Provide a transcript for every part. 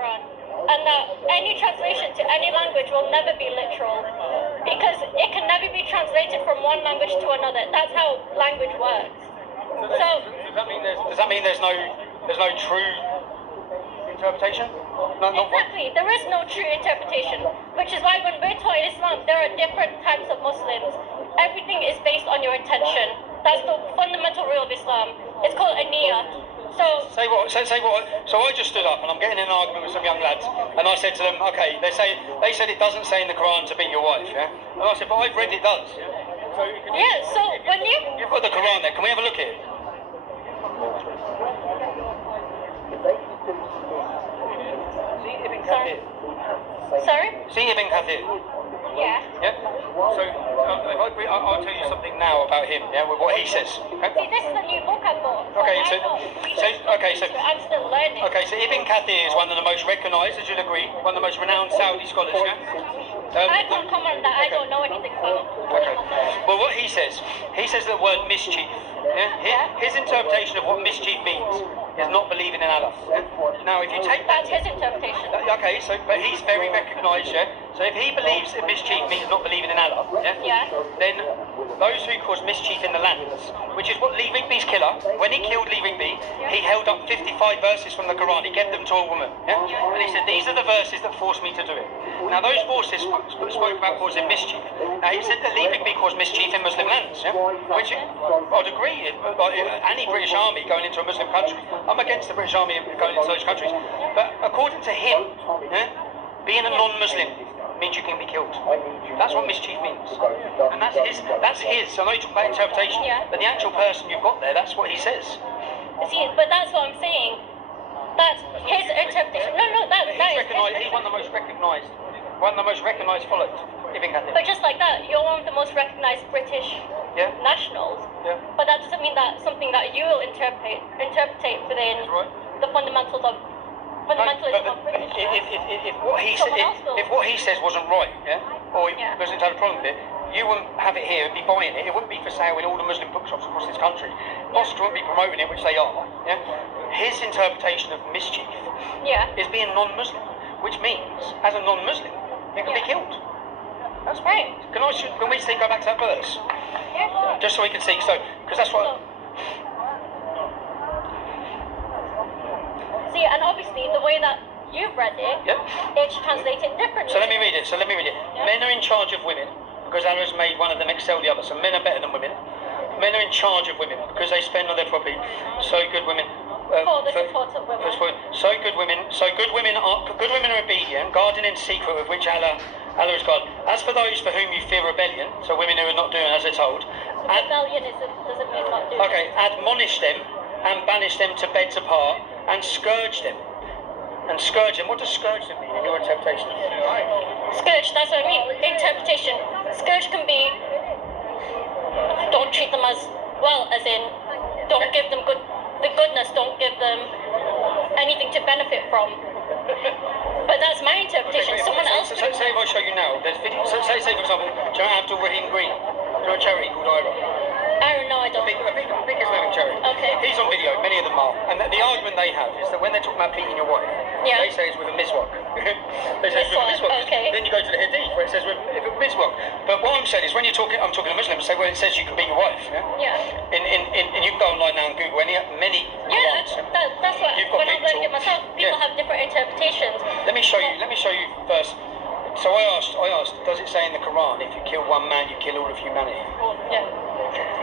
Quran, and that any translation to any language will never be literal, because it can never be translated from one language to another. That's how language works. So does that mean there's no true interpretation? exactly, there is no true interpretation, which is why when we're taught in Islam, there are different types of Muslims. Everything is based on your intention. That's the fundamental rule of Islam. It's called a niyyah. So say what. So I just stood up and I'm getting in an argument with some young lads, and I said to them, okay, they said it doesn't say in the Quran to beat your wife, yeah? And I said, but I've read it does. Yeah? So when you've got the Quran there, can we have a look at it? Sorry? See Ibn Kathir? Yeah. Yeah? So, I'll tell you something now about him, yeah, with what he says. Okay? See, this is a new book I bought. I'm still learning. Okay, so Ibn Kathir is one of the most recognised, as you'll agree, one of the most renowned Saudi scholars, yeah? I can't comment on that, I don't know anything about. Okay. Well, what he says the word mischief. Yeah? His interpretation of what mischief means is not believing in Allah. Yeah? Now, if you take that... That's his interpretation. Okay, but he's very recognised, yeah? So if he believes that mischief means not believing in Allah, yeah? Then those who cause mischief in the lands, which is what Lee Rigby's killer, when he killed Lee Rigby, he held up 55 verses from the Quran, he gave them to a woman, yeah? And he said, these are the verses that forced me to do it. Now those verses spoke about causing mischief. He said that Lee Rigby caused mischief in Muslim lands, yeah? Which I'd agree, any British army going into a Muslim country, I'm against the British army going into those countries, but according to him, yeah, being a non-Muslim means you can be killed. That's what mischief means. And that's his. I know you talk about interpretation, but the actual person you've got there, that's what he says. See, but that's what I'm saying. That's his interpretation. No, he's one of the most recognised followers, Ibn Kathir. But just like that, you're one of the most recognised British nationals. Yeah. But that doesn't mean that something that you will interpret within the fundamentals of fundamentalism of British. If what he says wasn't right, or doesn't have a problem with it, you wouldn't have it here and be buying it. It wouldn't be for sale in all the Muslim bookshops across this country. Boston wouldn't be promoting it, which they are. Yeah? His interpretation of mischief is being non-Muslim, which means, as a non-Muslim, you can be killed. That's right. Can we go back to that verse? Yeah. Just so we can see. So, because that's what. See, and obviously the way that you've read it, it's translated differently. So let me read it. Yeah. Men are in charge of women because Allah has made one of them excel the other. So men are better than women. Men are in charge of women because they spend on their property. So good women. For the support of women. Good women are obedient, guarding in secret with which Allah is God. As for those for whom you fear rebellion, so women who are not doing as they're told. Rebellion doesn't mean not doing. Okay, admonish them and banish them to beds apart and scourge them. What does scourge them mean in your interpretation? Scourge, that's what I mean. Interpretation. Scourge can be don't treat them as well, as in don't give them the goodness, don't give them anything to benefit from. But that's my interpretation. Someone else. Say if I show you now, there's video. Say for example, do you know Abdul Rahim Green? Do you know a charity called IRA? No, I don't. A big Islamic charity. Okay. He's on video, many of them are. And the argument they have is that when they're talking about beating your wife, they say it's with a miswak. They say it's with a miswak. Okay. Then you go to the hadith where it says with a miswak. But what I'm saying is when I'm talking to Muslims, say, well, it says you can beat your wife. Yeah. And you can go online now and Google many. That's what. When I'm learning it myself, people have different interpretations. Let me show you first. So I asked, does it say in the Quran if you kill one man, you kill all of humanity? Yeah.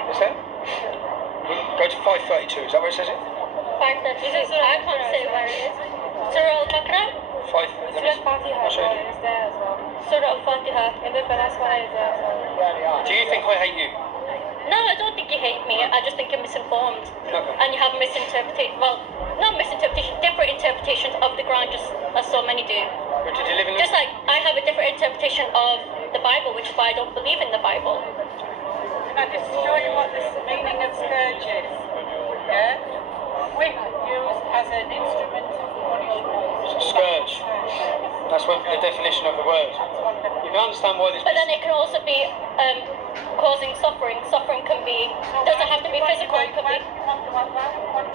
What's that? Go to 532. Is that where it says it? 532. I can't say where it is. Surah Al-Baqarah? Surah Al-Fatiha is there as well. Surah Al-Fatiha. And the Falasma is there as well. Do you think I hate you? No, I don't think you hate me. I just think you're misinformed. Okay. And you have not misinterpretation, different interpretations of the Quran, just as so many do. But did you live in Just like I have a different interpretation of the Bible, which is why I don't believe in the Bible. Can I just show you what the meaning of scourge is? Yeah? Whip used as an instrument of punishment. Scourge. That's what the definition of the word. You can understand why this. But then it can also be causing suffering. Suffering can be doesn't have to be physical. It could be. What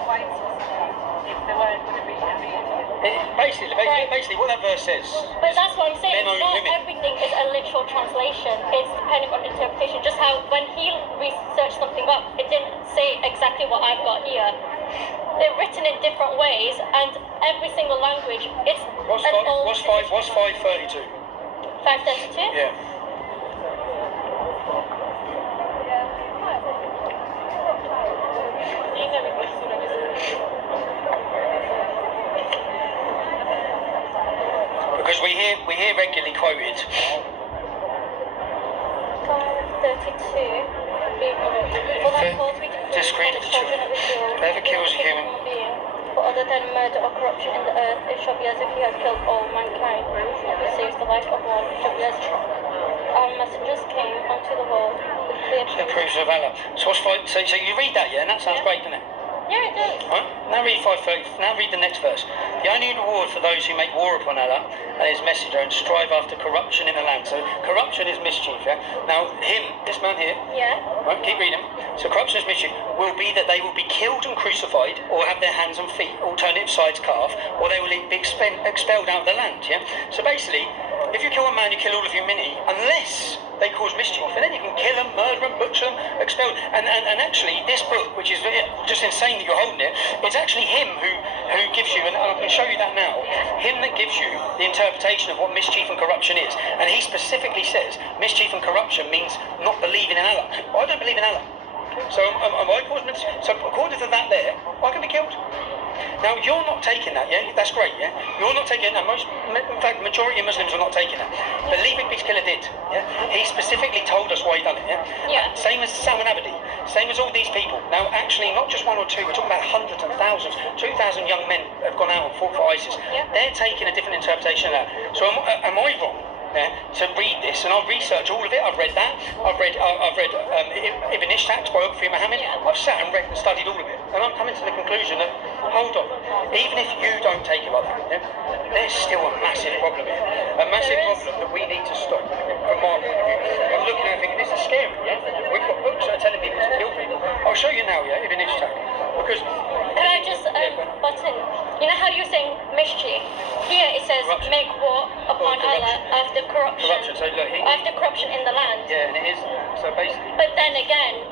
if they weren't going to be abused? Basically, what that verse says. But that's what I'm saying. Men own Not women. everything is a literal translation. It's depending on interpretation. Just how when he researched something up, it didn't say exactly what I've got here. They're written in different ways, and every single language. It's What's an old. What's 532? 532. Yeah. Because we hear regularly quoted. 532. For that cause we Discreet the children of Israel. Whoever kills a human being, for other than murder or corruption in the earth, it shall be as if he had killed all mankind. Who saves the life of one, it shall be as our messengers came unto the world with clear The proofs of Allah. So what's five? So you read that, yeah, and that sounds great, doesn't it? Yeah, it does. Right? Now read 530. Now read the next verse. The only reward for those who make war upon Allah and His Messenger and strive after corruption in the land. So corruption is mischief. Yeah. Now this man here. Yeah. Right, keep reading. So corruption is mischief will be that they will be killed and crucified, or have their hands and feet, alternative sides cut off, or they will be expelled out of the land. Yeah. So basically, if you kill a man, you kill all of humanity, unless they cause mischief, and then you can kill them, murder them, butcher them, expel them. And actually, this book, which is just insane that you're holding it, it's actually him who gives you, and I can show you that now, him that gives you the interpretation of what mischief and corruption is. And he specifically says mischief and corruption means not believing in Allah. I don't believe in Allah. So am I causing mischief? So according to that there, I can be killed. Now you're not taking that, yeah? That's great, yeah? You're not taking it, and in fact, the majority of Muslims are not taking that. But Leaving Peace Killer did, yeah? He specifically told us why he done it, yeah? Yeah. Same as Salman Abedi, same as all these people. Now, actually, not just one or two, we're talking about hundreds and thousands. 2,000 young men have gone out and fought for ISIS. Yeah. They're taking a different interpretation of that. So am I wrong? Yeah, to read this, and I've researched all of it. I've read that. I've read Ibn Ishaq's biography of Muhammad. Yeah. I've sat and read and studied all of it, and I'm coming to the conclusion that hold on, even if you don't take it like that, yeah, there's still a massive problem here, a massive problem that we need to stop. From my point of view, I'm looking at it thinking this is scary. Yeah, we've got books that are telling people to kill people. I'll show you now, yeah, Ibn Ishaq, because. Can I just butt in? You know how you're saying mischief? Here it says Corruption. make war upon Allah after corruption. So look, After corruption in the land. yeah, and it is. So basically. But then again,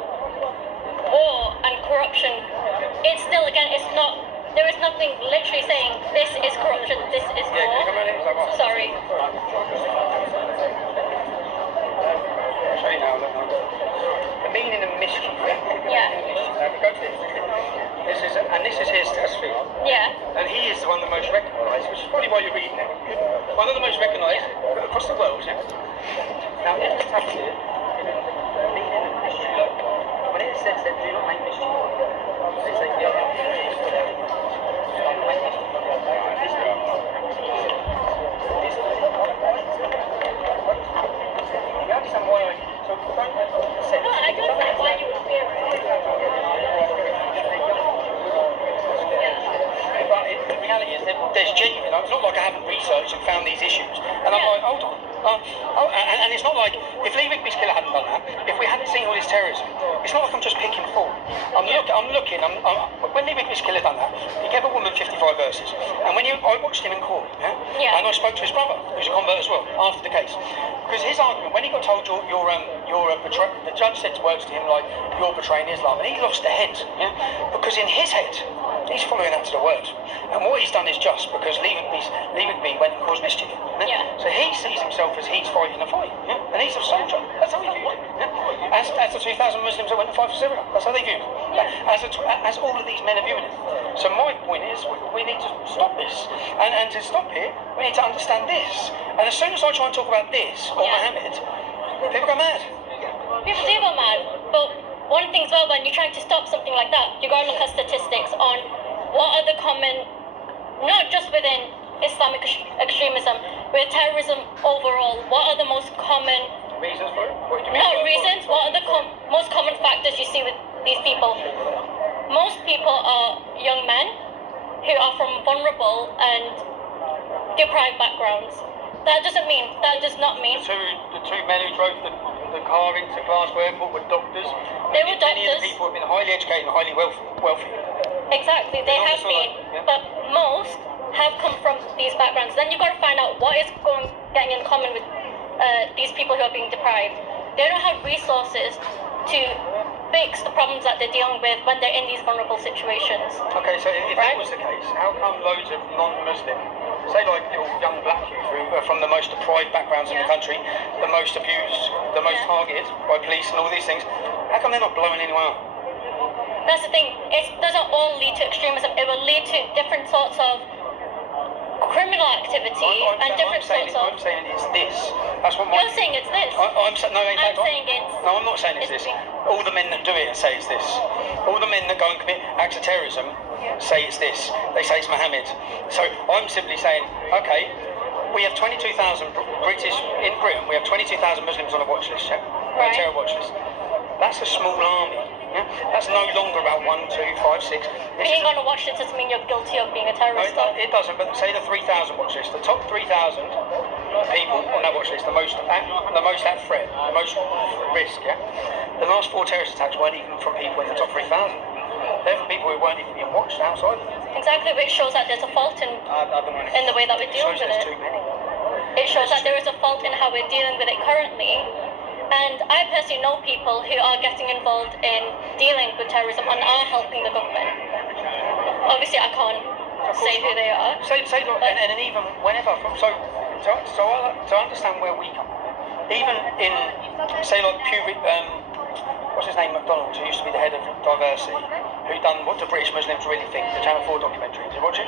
war and corruption, it's still again, it's not. There is nothing literally saying this is corruption, this is Yeah, can you come war. around here? Is that right? Sorry. I'll show you now. Look. The meaning of mischief. Yeah. Go to this. This is his tasfir. Yeah. And he is the one the most recognised, which is probably why you're reading it. One of the most recognised across the world, yeah? Now, in the tasfir, the meaning of mischief, look, when it says that do not make mischief, they say, yeah, do not make mischief. You understand why I... So, don't... No, I don't know why you would fear it. But the reality is that there's genuine. It's not like I haven't researched and found these issues. And I'm like, hold on. And it's not like if Lee Rigby's killer hadn't done that, if we hadn't seen all this terrorism, it's not like I'm just picking fault. I'm looking. When Lee Rigby's killer done that, he gave a woman 55 verses. And when I watched him in court, and I spoke to his brother, who's a convert as well, after the case, because his argument when he got told the judge said words to him like you're betraying Islam, and he lost the head, because in his head he's following that to the word. And what he's done is just because Lee Rigby went and caused mischief. Yeah. So he sees himself as he's fighting a fight, and he's a soldier. That's how he viewed it. As the 2,000 Muslims that went to fight for Syria, that's how they viewed it. As all of these men are viewing it. So my point is, we need to stop this, and to stop it, we need to understand this. And as soon as I try and talk about this or Muhammad, people go mad. People do go mad, but one thing as well, when you're trying to stop something like that, you got to look at statistics on what are the common, not just within Islamic extremism, with terrorism overall, what are the most common Reasons for it? What do you mean? not reasons, what are the most common factors you see with these people? Most people are young men who are from vulnerable and deprived backgrounds. That does not mean The two men who drove the car into Glasgow Airport were doctors. They were Many of doctors. the people have been highly educated and highly wealthy. exactly they Not have so been, like- yeah. but most have come from these backgrounds. Then you've got to find out what is getting in common with these people who are being deprived. They don't have resources to fix the problems that they're dealing with when they're in these vulnerable situations. Okay, so if that was the case, how come loads of non-Muslim, say like your young black youth who are from the most deprived backgrounds in the country, the most abused, the most targeted by police and all these things, how come they're not blowing anyone up? That's the thing. It doesn't all lead to extremism. It will lead to different sorts of criminal activity and different sorts of... I'm saying it's this. That's what You're saying it's this. I'm saying it's... No, I'm not saying it's this. All the men that do it say it's this. All the men that go and commit acts of terrorism say it's this. They say it's Mohammed. So I'm simply saying, okay, we have 22,000 British in Britain. We have 22,000 Muslims on a watch list, yeah? Right. A terror watch list. That's a small army. Yeah? That's no longer about 1, 2, 5, 6. Being on a watch list doesn't mean you're guilty of being a terrorist. No, it doesn't. But say the 3,000 watch list. The top 3,000 people on that watch list, the most at threat, the most risk. Yeah. The last 4 terrorist attacks weren't even from people in the top 3,000. They're from people who weren't even being watched outside of them. Exactly, which shows that there's a fault in the way that we're dealing with it. Too many. It shows that there is a fault in how we're dealing with it currently. And I personally know people who are getting involved in dealing with terrorism and are helping the government. Obviously, I can't say who they are. And even whenever, to understand where we come from, even in, say, like what's his name, McDonald, who used to be the head of diversity, who done What Do British Muslims Really Think, the Channel 4 documentary. Did you watch it?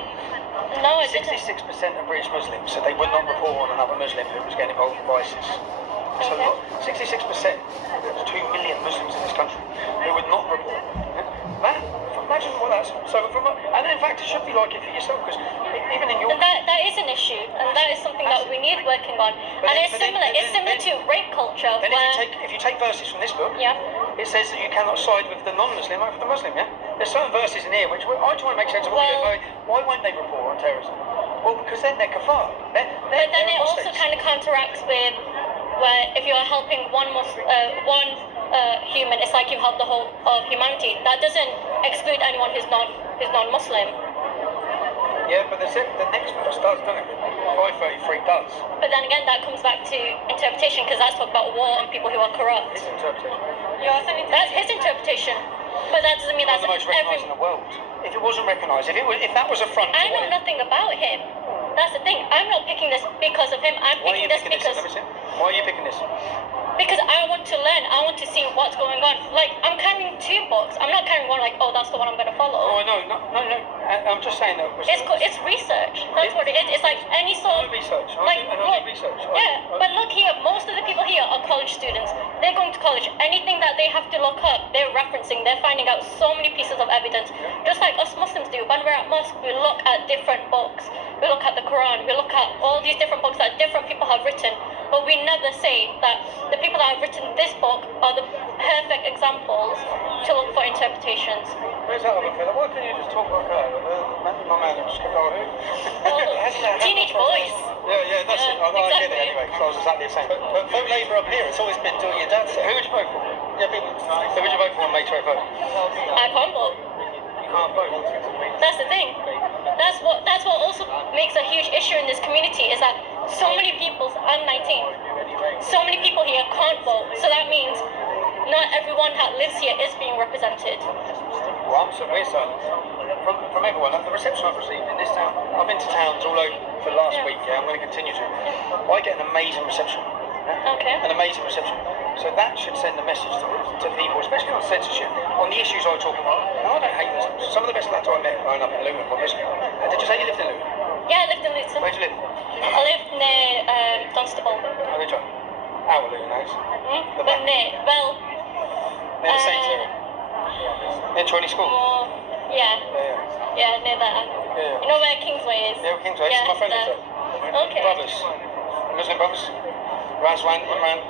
No, I didn't. 66% of British Muslims said they would not report on another Muslim who was getting involved with ISIS. It's a lot. 66%. There's 2 million Muslims in this country who would not report. Imagine what that's. And in fact, it should be like it for yourself, because even in your. And that is an issue, and that is something that we need working on. And it's similar to rape culture. Then if you take verses from this book, it says that you cannot side with the non-Muslim over the Muslim. Yeah. There's certain verses in here which I try and make sense of. Why won't they report on terrorism? Well, because they're kafar. But then it also kind of counteracts with where if you are helping one human, it's like you help the whole of humanity. That doesn't exclude anyone who's non-Muslim. Yeah, but the next verse does, doesn't it? 533 does. But then again, that comes back to interpretation, because that's talking about war and people who are corrupt. His interpretation. That's his interpretation. But that doesn't mean that's the most recognised in the world. If it wasn't recognised, if that was a front. I know nothing about him. That's the thing. I'm not picking this because of him. I'm picking this because. Why are you picking this? Because I want to learn. I want to see what's going on. Like, I'm carrying 2 books. I'm not carrying one like, oh, that's the one I'm going to follow. Oh, no. I'm just saying that. It's research. That's what it is. It's like any sort of... research. Research. Yeah, but look here. Most of the people here are college students. They're going to college. Anything that they have to look up, they're referencing. They're finding out so many pieces of evidence. Just like us Muslims do. When we're at mosque, we look at different books. We look at the Quran. We look at all these different books that different people have written. But we never say that the people that have written this book are the perfect examples to look for interpretations. Where's that other fella? Why can't you just talk like that? My man just Teenage boys. Yeah, that's it. I get it anyway, because I was exactly the same. But vote Labour up here, it's always been doing your dad said. Who would you vote for? Yeah, who would you vote for on May 21st? I can't vote. You can't vote. That's the thing. That's what also makes a huge issue in this community, is that so many people, I'm 19, so many people here can't vote. So that means not everyone that lives here is being represented. Well, we're silent. From everyone, the reception I've received in this town, I've been to towns all over for the last week, I'm going to continue to. I get an amazing reception. Okay. An amazing reception. So that should send a message to people, especially on censorship, on the issues I talk about. And I don't hate this. Some of the best lads I met growing up in Luton were Muslim. Did you say you lived in Luton? Yeah, I lived in Luton. Where do you live? I lived near Dunstable. Oh, did you? Our Luton, nice. But near the Saints area. Near Trolley School? Yeah, near that. Yeah. You know where Kingsway is? Yeah, Kingsway. Yeah, my friend lives there. Okay. Brothers. Muslim brothers. Razwan, Imran.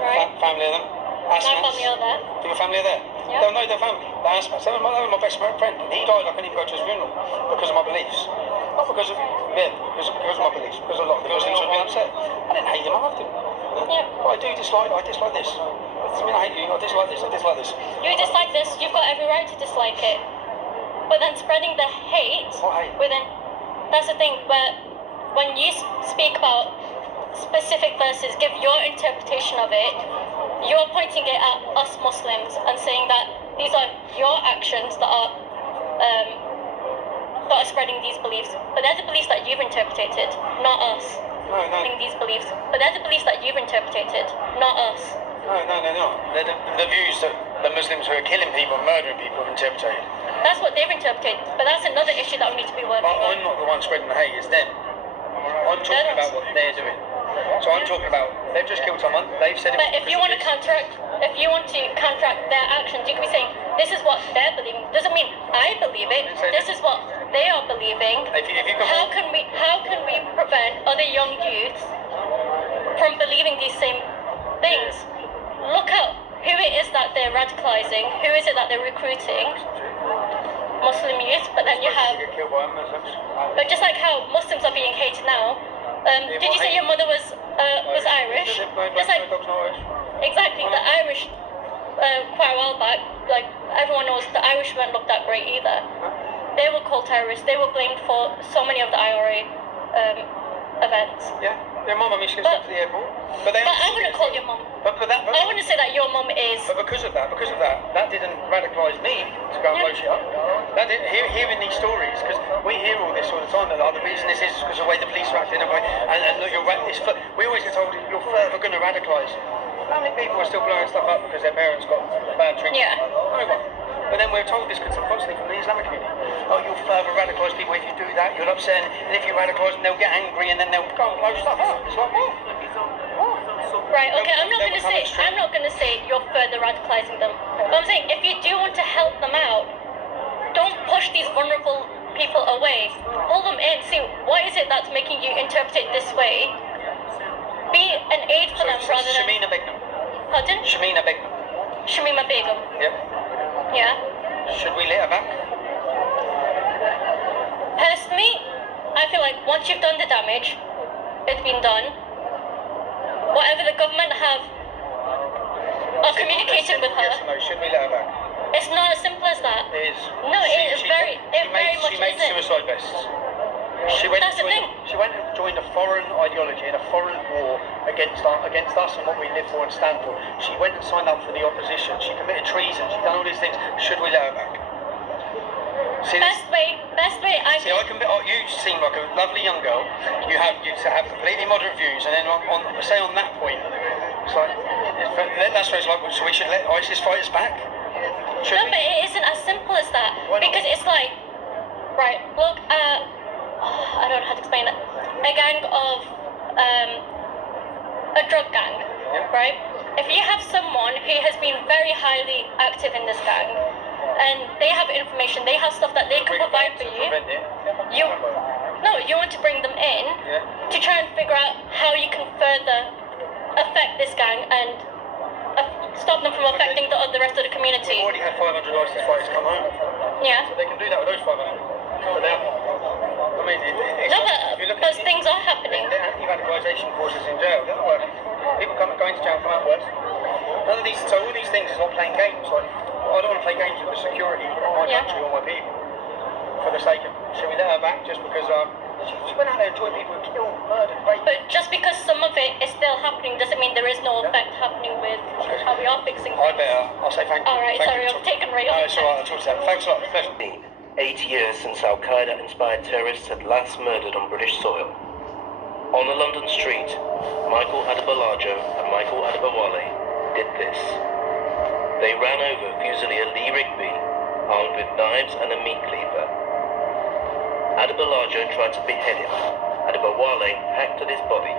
Right. Family of them. Asma. My family are there. Your family are there? Yeah. They'll know their family. The Asma. They were my best friend. He died, I couldn't even go to his funeral because of my beliefs. Not because of my beliefs, because a lot of the Muslims would be upset. I didn't hate him, I loved him. Yeah. But I dislike this. I mean, I hate you, I dislike this. You dislike this, you've got every right to dislike it. But then spreading the hate What hate? within... That's the thing, where when you speak about specific verses, give your interpretation of it, you're pointing it at us Muslims and saying that these are your actions that are spreading these beliefs. But they're the beliefs that you've interpreted, not us. No. These beliefs. But they're the beliefs that you've interpreted, not us. No, they're not. They're the views that the Muslims who are killing people and murdering people have interpreted. That's what they've interpreted, but that's another issue that we need to be working on. I'm not the one spreading the hate, it's them. I'm talking about what they're doing. So I'm talking about, they've just killed someone, they've said it. But if you want to counteract their actions, you can be saying, this is what they're believing. Doesn't mean I believe it. This is what they are believing. How can we prevent other young youths from believing these same things? Look at who it is that they're radicalizing, who is it that they're recruiting. Muslim youth, but then you have, but just like how Muslims are being hated now. Did you say your mother was Irish? Just like exactly the Irish, quite a while back, like everyone knows the Irish weren't looked at great either. They were called terrorists. They were blamed for so many of the IRA events. Yeah, their mum used to go to the airport. But I wouldn't call your mum. I wouldn't say that your mum is. But because of that, that didn't radicalise me to go and blow shit up. That didn't, hearing these stories, because we hear all this all the time, that the reason this is because of the way the police are acting, and look, we always get told you're further going to radicalise. How many people are still blowing stuff up because their parents got bad treatment? Yeah. No one. But then we're told this constantly from the Islamic community. Oh, you'll further radicalise people if you do that, you'll upset, and if you radicalise them, they'll get angry, and then they'll go and blow stuff up. It's like, what? Right, okay, I'm not gonna say you're further radicalizing them. But I'm saying if you do want to help them out, don't push these vulnerable people away. Pull them in, see what is it that's making you interpret it this way. Be an aid for them rather than Shamima Begum. Pardon? Shamima Begum. Shamima Begum. Yep. Yeah. Should we let her back? Personally, I feel like once you've done the damage, it's been done. Whatever the government have communicated with her. Yes or no, should we let her back? It's not as simple as that. It is. No, it very much She made isn't. suicide vests. She went and joined a foreign ideology and a foreign war against us and what we live for and stand for. She went and signed up for the opposition. She committed treason. She done all these things. Should we let her back? Best way. You seem like a lovely young girl. You have completely moderate views, and then on that point, it's like that's where it's like. So we should let ISIS fight us back. But it isn't as simple as that. Because it's like, right, look at, I don't know how to explain it. A gang of, a drug gang, right? If you have someone who has been very highly active in this gang, and they have information, they have stuff that they can provide for you. You want to bring them in to try and figure out how you can further affect this gang and stop them from affecting the rest of the community. We've already had 500 ISIS fighters come home. Yeah. So they can do that with those 500. But I mean, but things are happening. The anti-radicalisation courses in jail, they're not working. People going to jail come out worse. So all these things is not playing games. Like, I don't want to play games with the security of my country or my people for the sake of. Should we let her back just because she went out there and joined people who killed, murdered, raped? But just because some of it is still happening doesn't mean there is no effect happening with how we are fixing things. I'll say thank you. Alright, sorry, I've taken right No, it's alright, I'll talk to that. Thanks a lot. 8 years since Al-Qaeda-inspired terrorists had last murdered on British soil. On a London street, Michael Adebolajo and Michael Adebowale did this. They ran over Fusilier Lee Rigby, armed with knives and a meat cleaver. Adebolajo tried to behead him. Adebowale hacked at his body.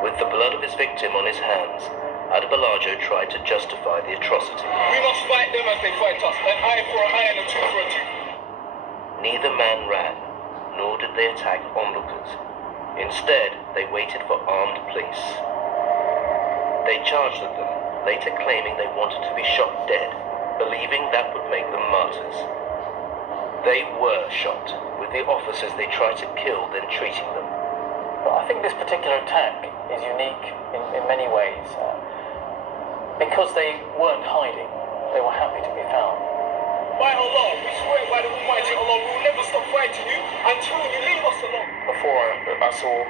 With the blood of his victim on his hands, Adebolajo tried to justify the atrocity. We must fight them as they fight us, an eye for an eye and a tooth for a tooth. Neither man ran, nor did they attack onlookers. Instead, they waited for armed police. They charged at them, later claiming they wanted to be shot dead, believing that would make them martyrs. They were shot, with the officers they tried to kill then treating them. But I think this particular attack is unique in many ways. Because they weren't hiding, they were happy to be found. By Allah, we swear by the Almighty Allah, we will never stop fighting you until you leave us alone. Before I saw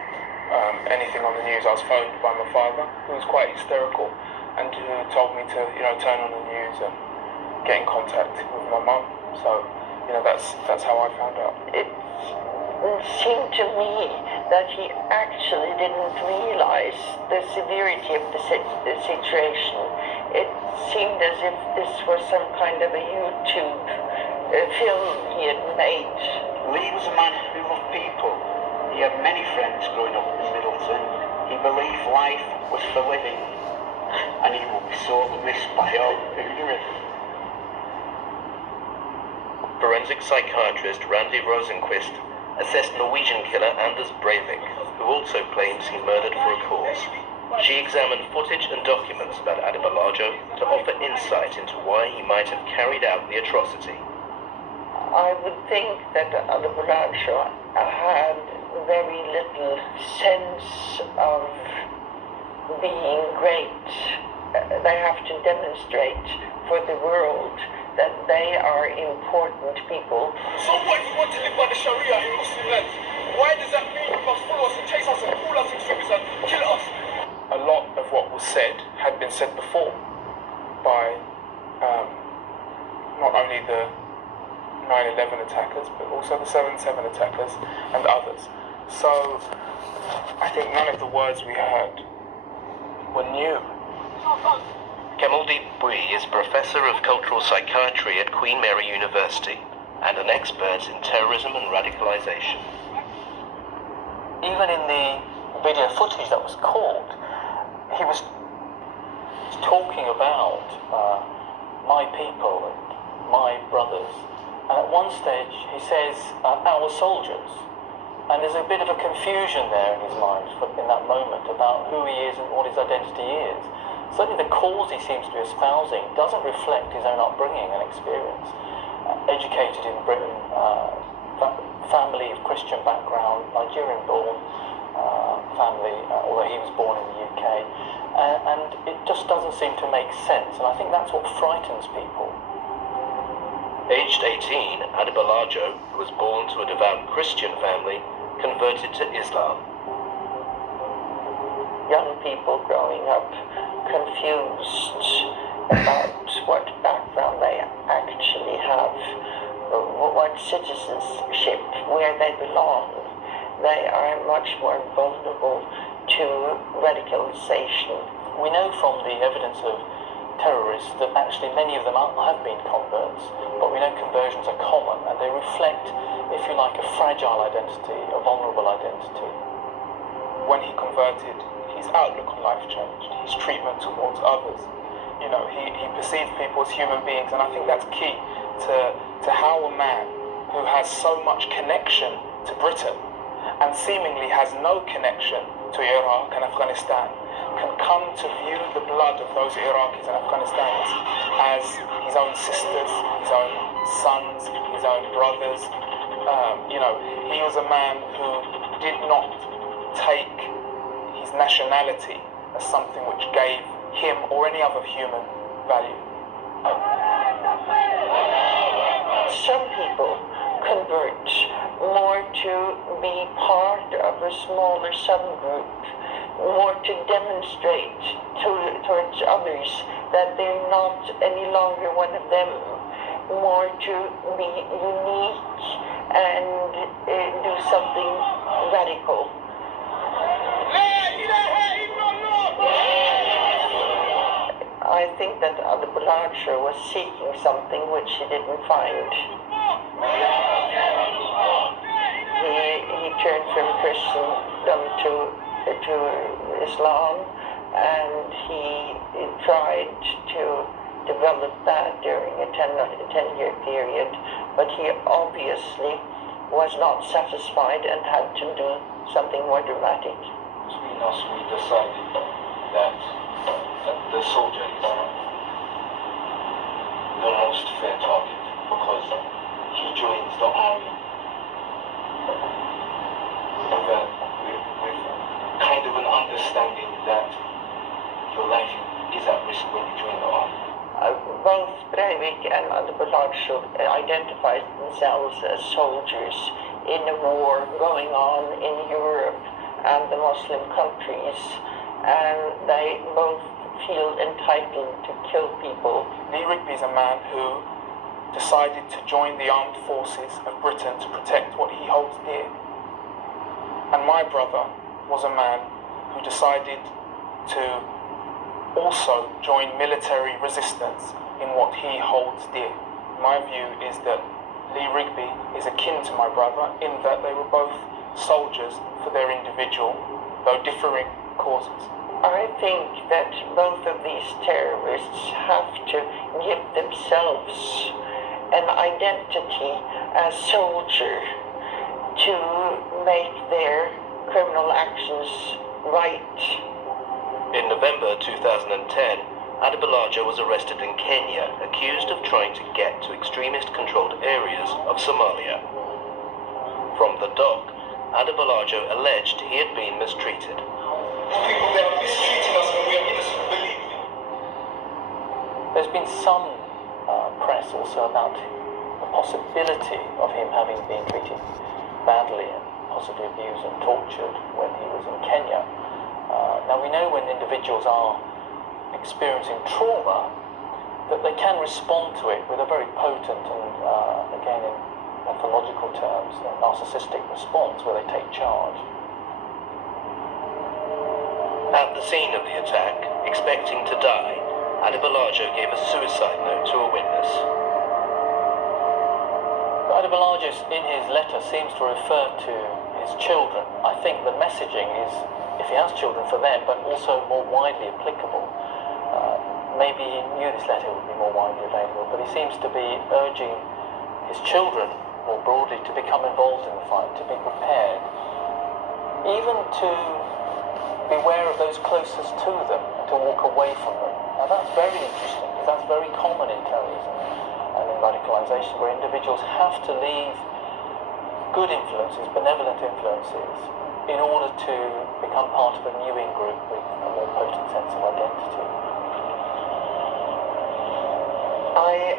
anything on the news, I was phoned by my father, who was quite hysterical, and who told me to, turn on the news and get in contact with my mum. So, that's how I found out. It seemed to me that he actually didn't realize the severity of the situation. It seemed as if this was some kind of a YouTube film he had made. Lee was a man who loved people. He had many friends growing up in Middleton. He believed life was for living, and he will be sorely missed by all who knew him. Forensic psychiatrist Randy Rosenquist assessed Norwegian killer Anders Breivik, who also claims he murdered for a cause. She examined footage and documents about Adibalajo to offer insight into why he might have carried out the atrocity. I would think that Adibalajo had very little sense of being great. They have to demonstrate for the world that they are important people. So what, you want to live by the Sharia in Muslim lands? Why does that mean you must follow us and chase us and call us extremists and kill us? A lot of what was said had been said before by not only the 9/11 attackers, but also the 7/7 attackers and others. So I think none of the words we heard were new. Kemaldeep Bui is Professor of Cultural Psychiatry at Queen Mary University and an expert in terrorism and radicalization. Even in the video footage that was caught, he was talking about my people and my brothers. And at one stage he says, our soldiers. And there's a bit of a confusion there in his mind in that moment about who he is and what his identity is. Certainly the cause he seems to be espousing doesn't reflect his own upbringing and experience. Educated in Britain, family of Christian background, Nigerian-born family, although he was born in the UK. And it just doesn't seem to make sense, and I think that's what frightens people. Aged 18, Adibalajo, who was born to a devout Christian family, converted to Islam. Young people growing up confused about what background they actually have, what citizenship, where they belong. They are much more vulnerable to radicalization. We know from the evidence of terrorists that actually many of them have been converts, but we know conversions are common and they reflect, if you like, a fragile identity, a vulnerable identity. When he converted, his outlook on life changed, his treatment towards others. He perceived people as human beings, and I think that's key to how a man who has so much connection to Britain and seemingly has no connection to Iraq and Afghanistan can come to view the blood of those Iraqis and Afghanistanis as his own sisters, his own sons, his own brothers. He was a man who did not take his nationality as something which gave him or any other human value. Some people convert more to be part of a smaller subgroup, more to demonstrate towards others that they're not any longer one of them, more to be unique and do something radical. I think that Adibalajo was seeking something which he didn't find. He turned from Christendom to Islam, and he tried to develop that during a 10-year period, but he obviously was not satisfied and had to do something more dramatic. Between us, we decided that the soldier is the most fair target because he joins the army with kind of an understanding that your life is at risk when you join the army. Both Breivik Leivik and Adebolajo identified themselves as soldiers in a war going on in Europe and the Muslim countries, and they both feel entitled to kill people. Lee Rigby is a man who decided to join the armed forces of Britain to protect what he holds dear. And my brother was a man who decided to also join military resistance in what he holds dear. My view is that Lee Rigby is akin to my brother in that they were both soldiers for their individual, though differing causes. I think that both of these terrorists have to give themselves an identity as soldier to make their criminal actions right. In November 2010, Adebolajo was arrested in Kenya, accused of trying to get to extremist-controlled areas of Somalia. From the dock, Adebolajo alleged he had been mistreated. People, they are mistreating us when we are innocent, believe me. There's been some press also about the possibility of him having been treated badly and possibly abused and tortured when he was in Kenya. Now we know when individuals are experiencing trauma that they can respond to it with a very potent and, again in pathological terms, a narcissistic response where they take charge. At the scene of the attack, expecting to die, Adebolajo gave a suicide note to a witness. Adebolajo in his letter seems to refer to his children. I think the messaging is, if he has children, for them, but also more widely applicable. Maybe he knew this letter would be more widely available, but he seems to be urging his children, more broadly, to become involved in the fight, to be prepared, even to beware of those closest to them, to walk away from them. Now that's very interesting, because that's very common in terrorism and in radicalisation, where individuals have to leave good influences, benevolent influences, in order to become part of a new in-group with a more potent sense of identity.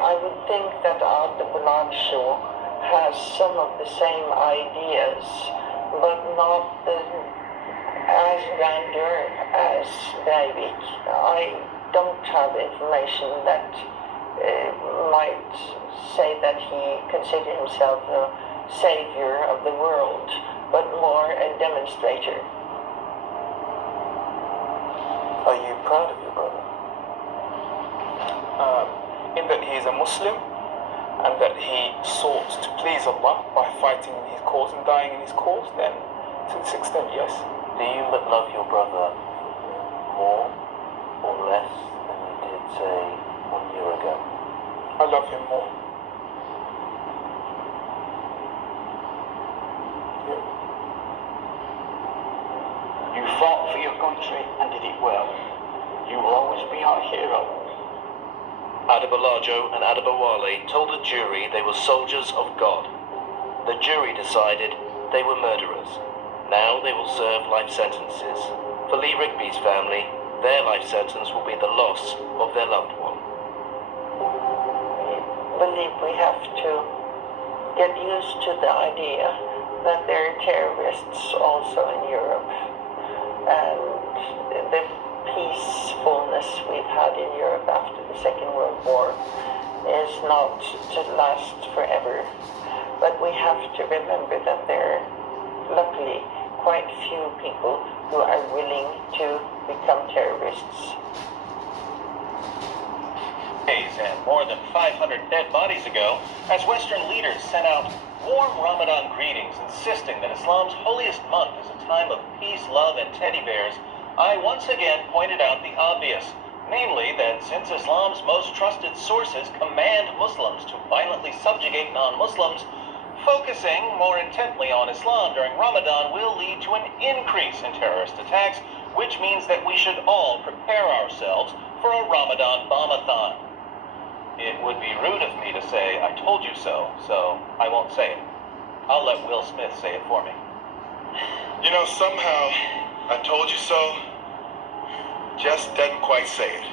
I would think that Adebolajo has some of the same ideas, but not as grandeur as Breivik. I don't have information that might say that he considered himself a savior of the world, but more a demonstrator. Are you proud of your brother? In that he is a Muslim and that he sought to please Allah by fighting in his cause and dying in his cause, then to this extent, yes. Do you love your brother more or less than you did, say, 1 year ago? I love him more. Yeah. You fought for your country and did it well. You will always be our hero. Adebolajo and Adebowale told the jury they were soldiers of God. The jury decided they were murderers. Now they will serve life sentences. For Lee Rigby's family, their life sentence will be the loss of their loved one. I believe we have to get used to the idea that there are terrorists also in Europe, and the peacefulness we've had in Europe after the Second World War is not to last forever. But we have to remember that there are luckily quite few people who are willing to become terrorists. Days and more than 500 dead bodies ago, as Western leaders sent out warm Ramadan greetings insisting that Islam's holiest month is a time of peace, love, and teddy bears, I once again pointed out the obvious, namely that since Islam's most trusted sources command Muslims to violently subjugate non-Muslims, focusing more intently on Islam during Ramadan will lead to an increase in terrorist attacks, which means that we should all prepare ourselves for a Ramadan bomb-a-thon. It would be rude of me to say, I told you so I won't say it. I'll let Will Smith say it for me. You know, somehow, I told you so just doesn't quite say it.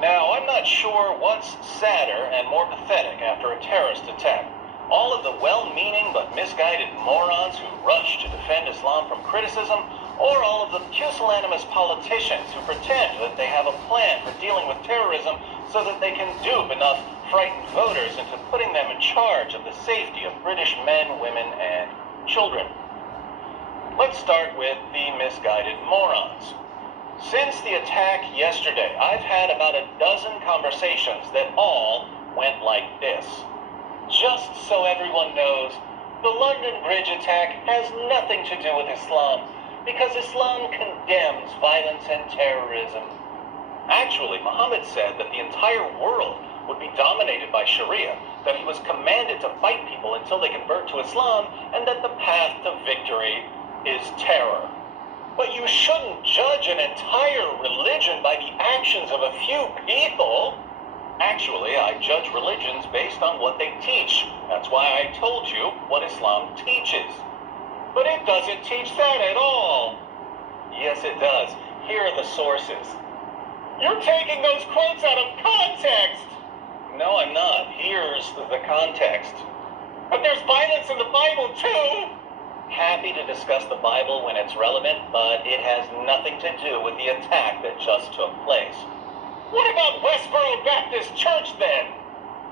Now, I'm not sure what's sadder and more pathetic after a terrorist attack. All of the well-meaning but misguided morons who rush to defend Islam from criticism, or all of the pusillanimous politicians who pretend that they have a plan for dealing with terrorism so that they can dupe enough frightened voters into putting them in charge of the safety of British men, women, and children. Let's start with the misguided morons. Since the attack yesterday, I've had about a dozen conversations that all went like this. Just so everyone knows, the London Bridge attack has nothing to do with Islam, because Islam condemns violence and terrorism. Actually, Muhammad said that the entire world would be dominated by Sharia, that he was commanded to fight people until they convert to Islam, and that the path to victory is terror. But you shouldn't judge an entire religion by the actions of a few people. Actually, I judge religions based on what they teach. That's why I told you what Islam teaches. But it doesn't teach that at all. Yes, it does. Here are the sources. You're taking those quotes out of context. No, I'm not. Here's the context. But there's violence in the Bible, too. Happy to discuss the Bible when it's relevant, but it has nothing to do with the attack that just took place. What about Westboro Baptist Church, then?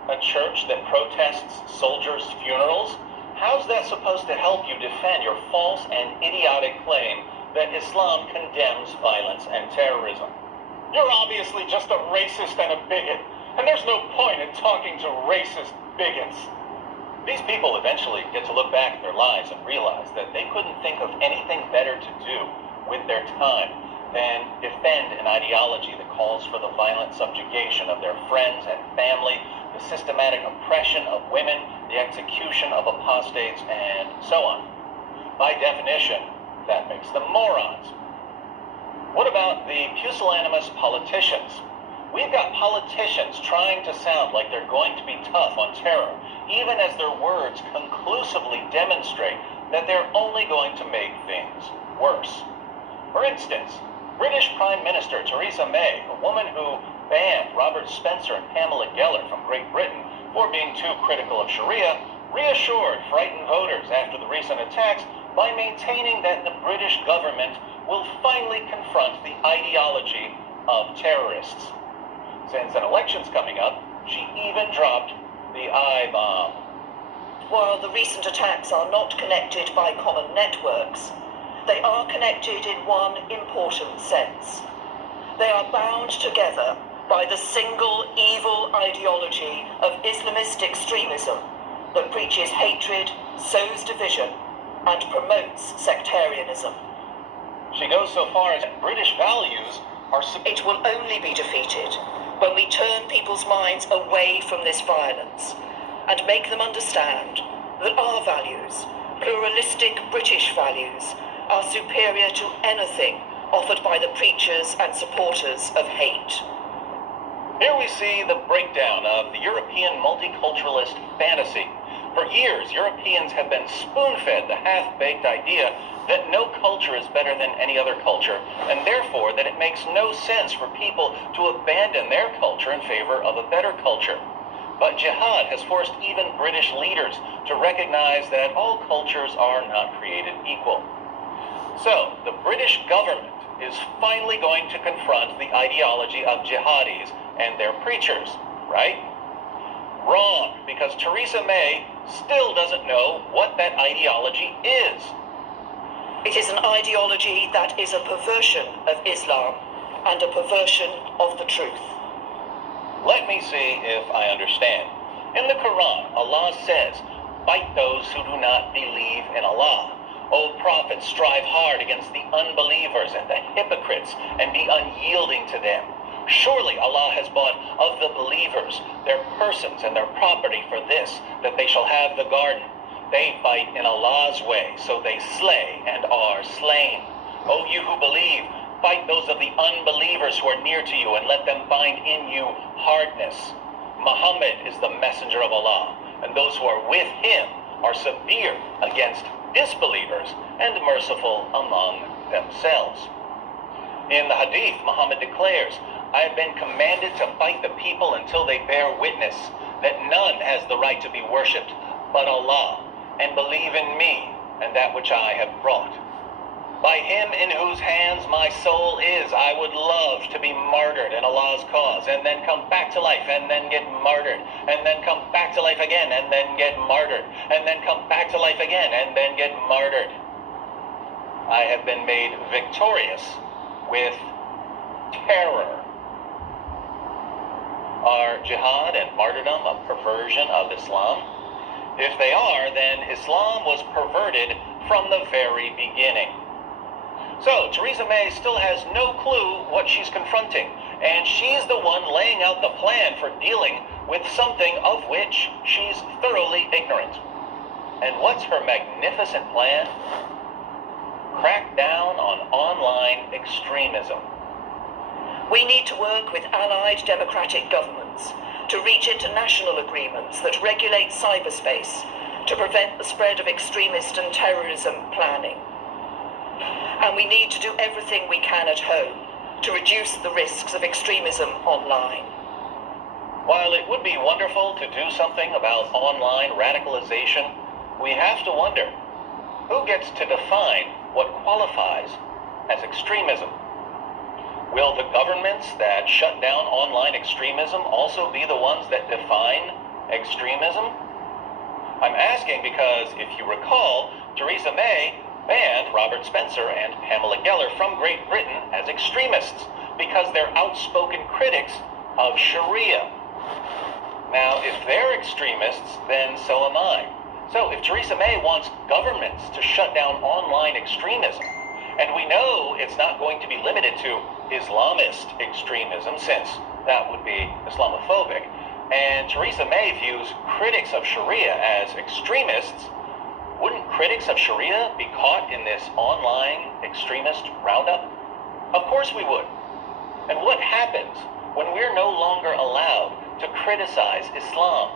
A church that protests soldiers' funerals? How's that supposed to help you defend your false and idiotic claim that Islam condemns violence and terrorism? You're obviously just a racist and a bigot, and there's no point in talking to racist bigots. These people eventually get to look back at their lives and realize that they couldn't think of anything better to do with their time than defend an ideology that calls for the violent subjugation of their friends and family, the systematic oppression of women, the execution of apostates, and so on. By definition, that makes them morons. What about the pusillanimous politicians? We've got politicians trying to sound like they're going to be tough on terror, even as their words conclusively demonstrate that they're only going to make things worse. For instance, British Prime Minister Theresa May, a woman who banned Robert Spencer and Pamela Geller from Great Britain for being too critical of Sharia, reassured frightened voters after the recent attacks by maintaining that the British government will finally confront the ideology of terrorists. Since an election's coming up, she even dropped the I-bomb. While the recent attacks are not connected by common networks, they are connected in one important sense. They are bound together by the single evil ideology of Islamist extremism that preaches hatred, sows division, and promotes sectarianism. She goes so far as British values are... It will only be defeated when we turn people's minds away from this violence and make them understand that our values, pluralistic British values, are superior to anything offered by the preachers and supporters of hate. Here we see the breakdown of the European multiculturalist fantasy. For years, Europeans have been spoon-fed the half-baked idea that no culture is better than any other culture, and therefore that it makes no sense for people to abandon their culture in favor of a better culture. But jihad has forced even British leaders to recognize that all cultures are not created equal. So, the British government is finally going to confront the ideology of jihadis and their preachers, right? Wrong, because Theresa May still doesn't know what that ideology is. It is an ideology that is a perversion of Islam and a perversion of the truth. Let me see if I understand. In the Quran, Allah says, "Fight those who do not believe in Allah. O Prophet, strive hard against the unbelievers and the hypocrites and be unyielding to them. Surely Allah has bought of the believers their persons and their property for this, that they shall have the garden. They fight in Allah's way, so they slay and are slain. O you who believe, fight those of the unbelievers who are near to you and let them find in you hardness. Muhammad is the messenger of Allah, and those who are with him are severe against disbelievers and merciful among themselves." In the Hadith, Muhammad declares, I have been commanded to fight the people until they bear witness that none has the right to be worshipped but Allah, and believe in me and that which I have brought. By him in whose hands my soul is, I would love to be martyred in Allah's cause, and then come back to life, and then get martyred, and then come back to life again, and then get martyred, and then come back to life again, and then get martyred. I have been made victorious with terror. Are jihad and martyrdom a perversion of Islam? If they are, then Islam was perverted from the very beginning. So, Theresa May still has no clue what she's confronting, and she's the one laying out the plan for dealing with something of which she's thoroughly ignorant. And what's her magnificent plan? Crack down on online extremism. We need to work with allied democratic governments to reach international agreements that regulate cyberspace to prevent the spread of extremist and terrorism planning. And we need to do everything we can at home to reduce the risks of extremism online. While it would be wonderful to do something about online radicalization, we have to wonder, who gets to define what qualifies as extremism? Will the governments that shut down online extremism also be the ones that define extremism? I'm asking because, if you recall, Theresa May banned Robert Spencer and Pamela Geller from Great Britain as extremists because they're outspoken critics of Sharia. Now, if they're extremists, then so am I. So if Theresa May wants governments to shut down online extremism, and we know it's not going to be limited to Islamist extremism, since that would be Islamophobic, and Theresa May views critics of Sharia as extremists, wouldn't critics of Sharia be caught in this online extremist roundup? Of course we would. And what happens when we're no longer allowed to criticize Islam?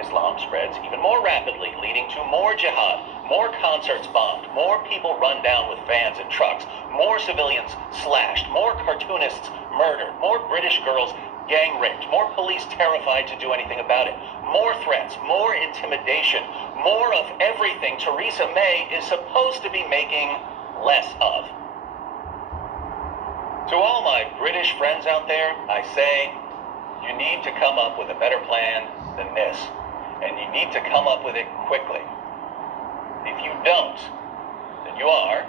Islam spreads even more rapidly, leading to more jihad, more concerts bombed, more people run down with vans and trucks, more civilians slashed, more cartoonists murdered, more British girls gang raped, more police terrified to do anything about it, more threats, more intimidation, more of everything Theresa May is supposed to be making less of. To all my British friends out there, I say, you need to come up with a better plan than this, and you need to come up with it quickly. If you don't, then you are,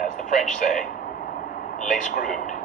as the French say, les screwed.